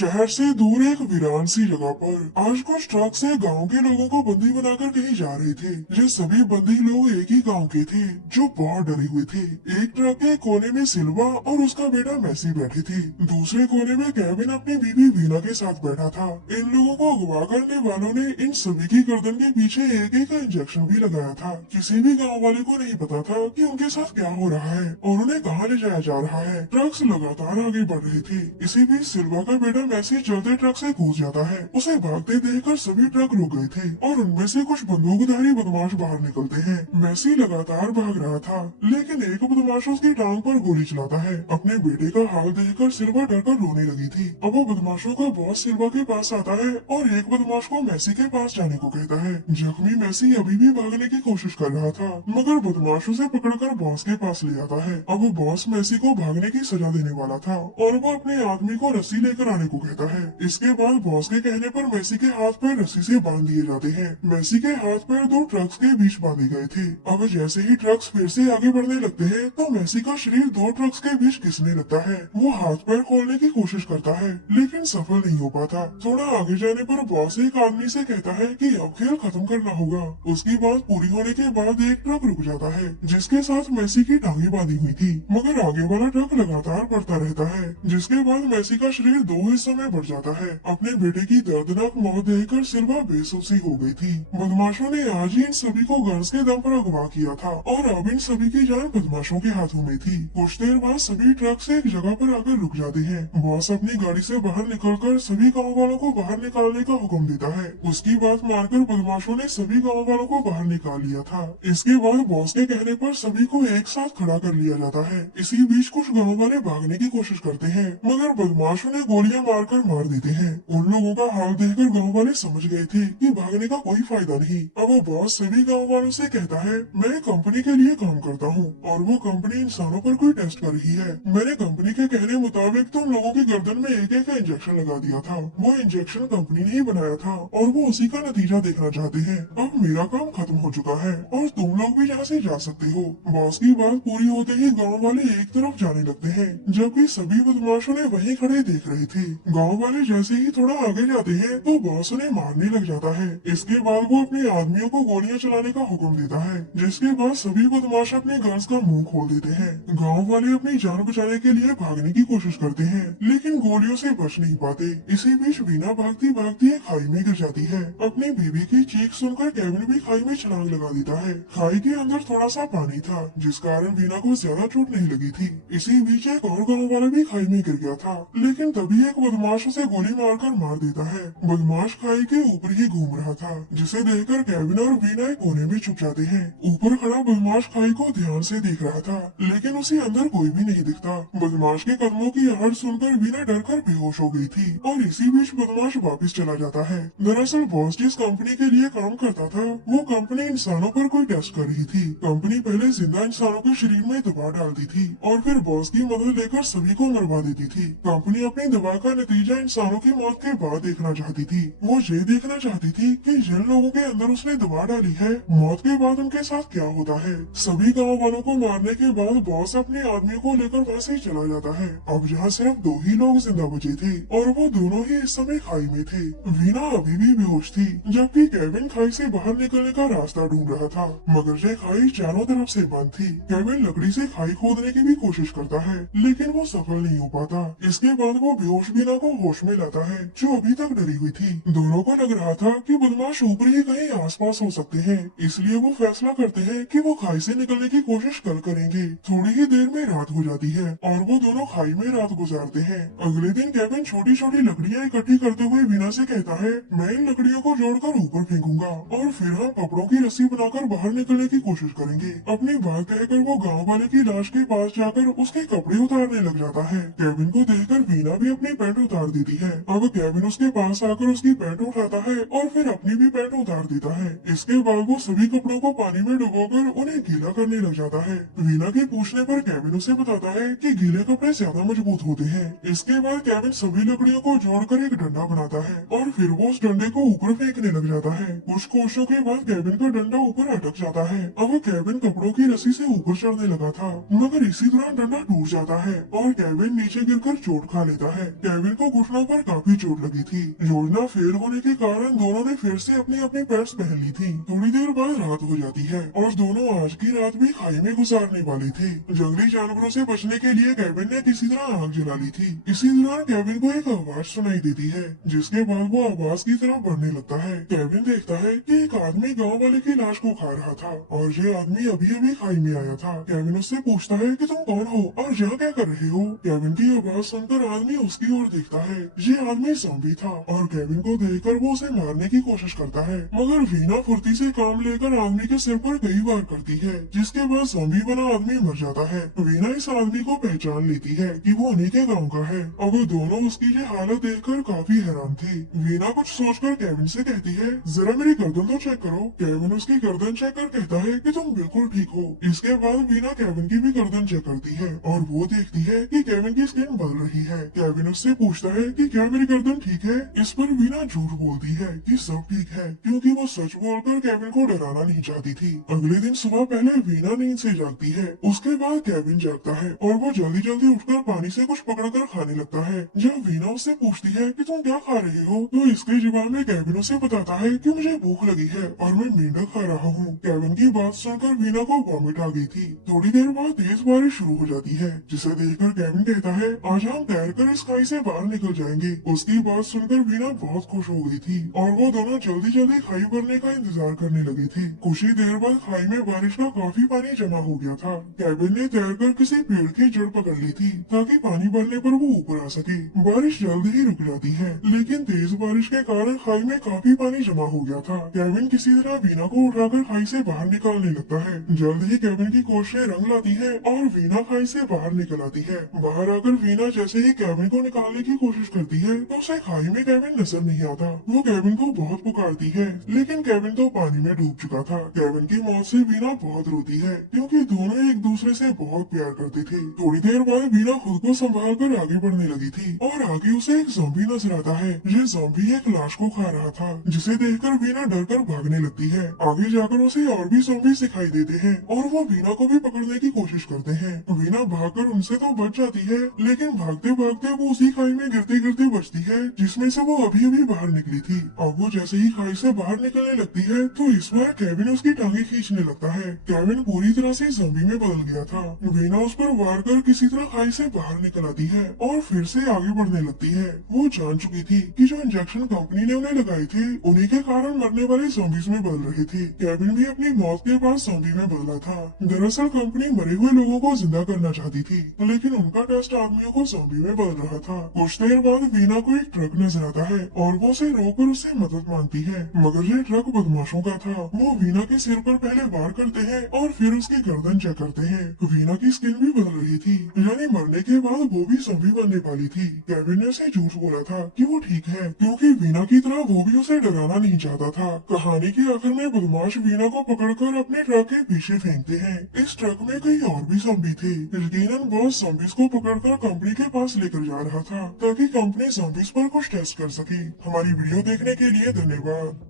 शहर से दूर एक वीरान सी जगह पर आज कुछ ट्रक से गांव के लोगों को बंदी बनाकर कहीं जा रहे थे। ये सभी बंदी लोग एक ही गांव के थे जो बहुत डरे हुए थे। एक ट्रक के कोने में सिल्वा और उसका बेटा मैसी बैठे थे। दूसरे कोने में केविन अपनी बीवी वीना के साथ बैठा था। इन लोगों को अगवा करने वालों ने इन सभी की गर्दन के पीछे एक एक इंजेक्शन भी लगाया था। किसी भी गाँव वाले को नहीं पता था कि उनके साथ क्या हो रहा है और उन्हें कहाँ ले जाया जा रहा है। ट्रक्स लगातार आगे बढ़ रहे थे। इसी बीच सिल्वा का बेटा मैसी चलते ट्रक से कूद जाता है। उसे भागते देखकर सभी ट्रक रुक गए थे और उनमें से कुछ बंदूकधारी बदमाश बाहर निकलते हैं। मैसी लगातार भाग रहा था लेकिन एक बदमाश उसकी टांग पर गोली चलाता है। अपने बेटे का हाल देखकर सिल्वा डरकर रोने लगी थी। अब वो बदमाशों का बॉस सिल्वा के पास आता है और एक बदमाश को मैसी के पास जाने को कहता है। जख्मी मैसी अभी भी भागने की कोशिश कर रहा था मगर बदमाश उसे पकड़कर बॉस के पास ले आता है। अब बॉस मैसी को भागने की सजा देने वाला था और वो अपने आदमी को रस्सी लेकर आने को कहता है। इसके बाद बॉस के कहने पर मैसी के हाथ पैर रस्सी से बांध दिए जाते हैं। मैसी के हाथ पैर दो ट्रक्स के बीच बांधे गए थे। अब जैसे ही ट्रक्स फिर से आगे बढ़ने लगते हैं तो मैसी का शरीर दो ट्रक्स के बीच घिसने लगता है। वो हाथ पैर खोलने की कोशिश करता है लेकिन सफल नहीं हो पाता। थोड़ा आगे जाने पर बॉस एक आदमी से कहता है कि अब खेल खत्म करना होगा। उसकी बात पूरी होने के बाद एक ट्रक रुक जाता है जिसके साथ मैसी की टांगे बांधी हुई थी मगर आगे वाला ट्रक लगातार बढ़ता रहता है जिसके बाद मैसी का शरीर दो हिस्सों में बढ़ जाता है। अपने बेटे की दर्दनाक मौत देखकर सिल्वा बेसुसी हो गई थी। बदमाशों ने आज ही इन सभी को गन्स के दम पर अगवा किया था और अब इन सभी की जान बदमाशों के हाथों में थी। कुछ देर बाद सभी ट्रक से एक जगह पर आकर रुक जाते हैं। बॉस अपनी गाड़ी से बाहर निकलकर सभी गाँव वालों को बाहर निकालने का हुक्म देता है। उसकी बात मानकर बदमाशों ने सभी गाँव वालों को बाहर निकाल लिया था। इसके बाद बॉस के कहने पर सभी को एक साथ खड़ा कर लिया जाता है। इसी बीच कुछ गाँव वाले भागने की कोशिश करते हैं मगर बदमाश उन्हें गोलियां मारकर मार देते हैं। उन लोगों का हाल देखकर गांव वाले समझ गए थे कि भागने का कोई फायदा नहीं। अब वो बॉस सभी गांव वालों से कहता है मैं कंपनी के लिए काम करता हूं और वो कंपनी इंसानों पर कोई टेस्ट कर रही है। मैंने कंपनी के कहने मुताबिक तुम लोगों की गर्दन में एक एक इंजेक्शन लगा दिया था। वो इंजेक्शन कंपनी ने ही बनाया था और वो उसी का नतीजा देखना चाहते हैं। अब मेरा काम खत्म हो चुका है और तुम लोग भी यहाँ से जा सकते हो। बॉस की बात पूरी होते ही गाँव वाले एक तरफ जाने लगते हैं जबकि सभी बदमाशों ने वहीं खड़े देख रहे थे। गांव वाले जैसे ही थोड़ा आगे जाते हैं तो बॉस उन्हें मारने लग जाता है। इसके बाद वो अपने आदमियों को गोलियां चलाने का हुक्म देता है जिसके बाद सभी बदमाश अपने गन्स का मुंह खोल देते हैं। गांव वाले अपनी जान बचाने के लिए भागने की कोशिश करते हैं लेकिन गोलियों से बच नहीं पाते। इसी बीच वीना भागती भागती एक खाई में गिर जाती है। अपनी बीवी की चीख सुनकर केविन भी खाई में छलांग लगा देता है। खाई के अंदर थोड़ा सा पानी था जिस कारण वीना को ज्यादा चोट नहीं लगी थी। इसी बीच एक और गाँव वाला भी खाई में गिर गया था लेकिन तभी एक बदमाश उसे गोली मारकर मार देता है। बदमाश खाई के ऊपर ही घूम रहा था जिसे देखकर केविन और वीना एक कोने में छुप जाते हैं। ऊपर खड़ा बदमाश खाई को ध्यान से देख रहा था लेकिन उसे अंदर कोई भी नहीं दिखता। बदमाश के कदमों की आहट सुनकर वीना डरकर बेहोश हो गई थी और इसी बीच बदमाश वापस चला जाता है। दरअसल बॉस जिस कंपनी के लिए काम करता था वो कंपनी इंसानों पर कोई टेस्ट कर रही थी। कंपनी पहले जिंदा इंसानों के शरीर में दवा डालती थी और फिर बॉस की मदद लेकर सभी को मरवा देती थी। कंपनी अपनी दवा का नतीजा इंसानों की मौत के बाद देखना चाहती थी। वो ये देखना चाहती थी कि जिन लोगों के अंदर उसने दवा डाली है मौत के बाद उनके साथ क्या होता है। सभी गाँव वालों को मारने के बाद बॉस अपने आदमी को लेकर वहाँ से चला जाता है। अब यहाँ सिर्फ दो ही लोग जिंदा बचे थे और वो दोनों ही इस समय खाई में थे। वीना अभी भी बेहोश थी जबकि केविन खाई से बाहर निकलने का रास्ता ढूंढ रहा था मगर ये खाई चारों तरफ से बंद थी। केविन लकड़ी से खाई खोदने की भी कोशिश करता है लेकिन वो सफल नहीं हो पाता। इसके बाद वो बेहोश वीना को होश में लाता है जो अभी तक डरी हुई थी। दोनों को लग रहा था कि बदमाश ऊपर ही कहीं आसपास हो सकते हैं इसलिए वो फैसला करते हैं कि वो खाई से निकलने की कोशिश कल करेंगे। थोड़ी ही देर में रात हो जाती है और वो दोनों खाई में रात गुजारते हैं। अगले दिन केविन छोटी छोटी लकड़ियाँ इकट्ठी करते हुए वीना से कहता है मैं इन लकड़ियों को जोड़कर ऊपर फेंकूंगा और फिर हम कपड़ों की रस्सी बनाकर बाहर निकलने की कोशिश करेंगे। अपनी बात कहकर वो गाँव वाले की लाश के पास जाकर उसके कपड़े उतारने लग जाता है। केविन को देखकर वीना भी अपनी पैंट उतार देती है। अब केविन उसके पास आकर उसकी पैंट उठाता है और फिर अपनी भी पैंट उतार देता है। इसके बाद वो सभी कपड़ों को पानी में डुबोकर उन्हें गीला करने लग जाता है। वीना के पूछने पर केविन उसे बताता है कि गीले कपड़े ज्यादा मजबूत होते हैं। इसके बाद केविन सभी लकड़ियों को जोड़कर एक डंडा बनाता है और फिर वो उस डंडे को ऊपर फेंकने लग जाता है। कुछ कोशों के बाद केविन का डंडा ऊपर अटक जाता है। अब केविन कपड़ों की रस्सी से ऊपर चढ़ने लगा था मगर इसी दौरान डंडा टूट जाता है और केविन नीचे गिरकर चोट खा लेता है। केविन को घुटनों पर काफी चोट लगी थी। योजना फेल होने के कारण दोनों ने फिर से अपनी अपनी पैड्स पहन ली थी। थोड़ी देर बाद रात हो जाती है और दोनों आज की रात भी खाई में गुजारने वाले थे। जंगली जानवरों से बचने के लिए केविन ने किसी तरह आग जला ली थी। इसी दौरान केविन को एक आवाज सुनाई देती है, जिसके बाद वो आवाज की तरफ बढ़ने लगता है। केविन देखता है कि एक आदमी गांव वाले की लाश को खा रहा था और ये आदमी अभी अभी खाई में आया था। केविन उससे पूछता है कि तुम कौन हो और यहाँ क्या कर रहे हो। केविन की आवाज सुनकर आदमी उसकी ओर देखता है। ये आदमी ज़ॉम्बी था और केविन को देखकर वो उसे मारने की कोशिश करता है, मगर वीना फुर्ती से काम लेकर आदमी के सिर पर कई वार करती है, जिसके बाद ज़ॉम्बी बना आदमी मर जाता है। वीना इस आदमी को पहचान लेती है कि वो उन्हीं के गाँव का है और वो दोनों उसकी ये हालत देखकर काफी हैरान थी। वीना कुछ सोचकर केविन से कहती है, जरा मेरी गर्दन तो चेक करो। केविन उसकी गर्दन चेक कर कहता है कि तुम बिल्कुल ठीक हो। इसके बाद वीना केविन की भी गर्दन चेक करती है और वो देखती है कि केविन की स्किन बदल रही है। केविन उससे पूछता है कि क्या मेरी गर्दन ठीक है। इस पर वीना झूठ बोलती है कि सब ठीक है, क्योंकि वो सच बोलकर केविन को डराना नहीं चाहती थी। अगले दिन सुबह पहले वीना नींद से जागती है, उसके बाद केविन जागता है और वो जल्दी जल्दी उठकर पानी से कुछ पकड़कर खाने लगता है। जब वीना उससे पूछती है कि तुम क्या खा रहे हो, तो इसके जवाब में केविन उसे बताता है कि मुझे भूख लगी है और मैं मेंढक खा रहा हूँ। केविन की बात सुनकर वीना को वॉमिट आ गई थी। थोड़ी देर बाद तेज बारिश शुरू हो जाती है, जिसे देखकर केविन कहता है, आज हम तैरकर इस खाई से बाहर निकल जाएंगे। उसकी बात सुनकर वीना बहुत खुश हो गई थी और वो दोनों जल्दी जल्दी खाई भरने का इंतजार करने लगे थे। कुछ ही देर बाद खाई में बारिश का काफी पानी जमा हो गया था। केविन ने तैरकर किसी पेड़ की जड़ पकड़ ली थी ताकि पानी भरने पर वो ऊपर आ सके। बारिश जल्द ही रुक जाती है, लेकिन तेज बारिश के कारण खाई में काफी पानी जमा हो गया था। केविन किसी तरह वीना को उठाकर खाई से बाहर निकालने लगता है। जल्द ही केविन की कोशिशें रंग लाती है और वीना खाई से बाहर निकल आती है। बाहर आकर वीना जैसे ही केविन को निकालने की कोशिश करती है तो उसे खाई में केविन नजर नहीं आता। वो केविन को बहुत पुकारती है, लेकिन केविन तो पानी में डूब चुका था। केविन की मौत से वीना बहुत रोती है, क्योंकि दोनों एक दूसरे से बहुत प्यार करते थे। थोड़ी देर बाद वीना खुद को संभाल कर आगे बढ़ने लगी थी और आगे उसे एक ज़ॉम्बी नजर आता है। ये ज़ॉम्बी एक लाश को खा रहा था, जिसे देखकर वीना डर कर भागने लगती है। आगे जाकर उसे और भी ज़ॉम्बी दिखाई देते हैं और वो वीना को भी पकड़ने की कोशिश करते हैं। वीना भागकर उनसे तो बच जाती है, लेकिन भागते भागते वो उसी खाई में गिरते गिरते बचती है जिसमें से वो अभी अभी बाहर निकली थी। और वो जैसे ही खाई से बाहर निकलने लगती है तो इस बार केविन उसकी टांगे खींचने लगता है। केविन पूरी तरह से ज़ॉम्बी में बदल गया था। वीना उस पर वार कर किसी तरह खाई से बाहर निकल आती है और फिर से आगे बढ़ने लगती है। वो जान चुकी थी कि जो इंजेक्शन कंपनी ने उन्हें लगाए थे उन्हीं के कारण मरने वाले ज़ॉम्बीज में बदल रहे थे। केविन भी अपनी मौत के बाद ज़ॉम्बी में बदला था। दरअसल कंपनी मरे हुए लोगों को जिंदा करना चाहती थी, लेकिन उनका टेस्ट आदमियों को ज़ॉम्बी में बदल रहा था। कुछ देर बाद वीना को एक ट्रक नजर आता है और वो उसे रोककर उससे मदद मांगती है, मगर ये ट्रक बदमाशों का था। वो वीना के सिर पर पहले वार करते हैं और फिर उसकी गर्दन चेक करते हैं। वीना की स्किन भी बदल रही थी, यानी मरने के बाद वो भी ज़ॉम्बी बनने वाली थी। केविन ने उसे झूठ बोला था कि वो ठीक है, क्योंकि वीना की तरह वो भी उसे डराना नहीं चाहता था। कहानी के आखिर में बदमाश वीना को पकड़कर अपने ट्रक के पीछे फेंकते हैं। इस ट्रक में कई और भी ज़ॉम्बी थे। यकीनन बॉस ज़ॉम्बीज को पकड़कर कंपनी के पास लेकर जा रहा था ताकि कंपनी ज़ॉम्बीज पर कुछ टेस्ट कर सके। हमारी वीडियो देखने के लिए धन्यवाद।